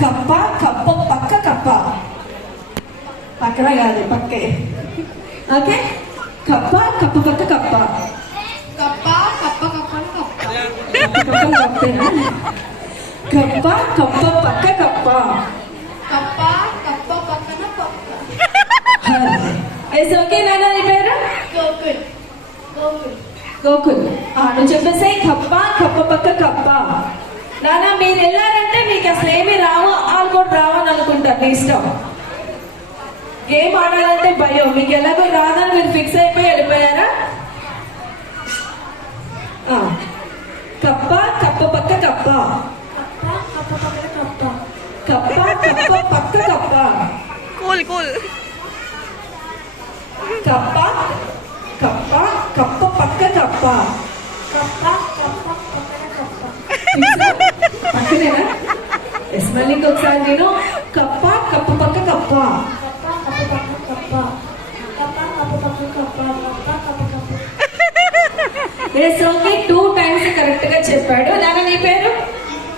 కప్ప కప్ప పక్క కప్ప పక్కన కాదు పక్కే. ఓకే, కప్ప కప్ప పక్క కప్ప. కప్ప కప్ప కప్ప కప్ప. కప్పేనా? కప్ప కప్ప పక్క కప్ప. కప్ప కప్ప పక్కన కప్ప. ఎస్ ఓకే నాన్న, నీ పేరు? గోకుల్. గోకుల్. గోకుల్. నువ్వు చెప్పేసి కప్ప కప్ప పక్క కప్ప. నాన్న మీరు వెళ్ళారంటే మీకు అసలు ఏమి రావు, ఆలు కూడా రావని అనుకుంటారు. మీ ఇష్టం. గేమ్ ఆడాలంటే భయం. మీకు ఎలాగో రాదని మీరు ఫిక్స్ అయిపోయి వెళ్ళిపోయారా? కప్ప కప్ప పక్క కప్ప. కప్ప కప్ప పక్కన కప్ప. కప్ప కప్ప పక్క కప్ప. Cool cool. కప్ప కప్ప కప్ప పక్క కప్ప. కప్ప కప్ప పక్కన కప్ప. పక్కనేనా? ఎస్, మళ్ళీ ఇంకొకసారి నేను కప్ప కప్ప పక్క కప్ప. కప్ప కప్ప పక్కన కప్ప. కప్ప కప్ప పక్కన కప్ప. కప్ప కప్ప కప్ప. ఎస్ ఓకే, 2 times కరెక్ట్ గా చెప్పాడు. నాన్న నీ పేరు?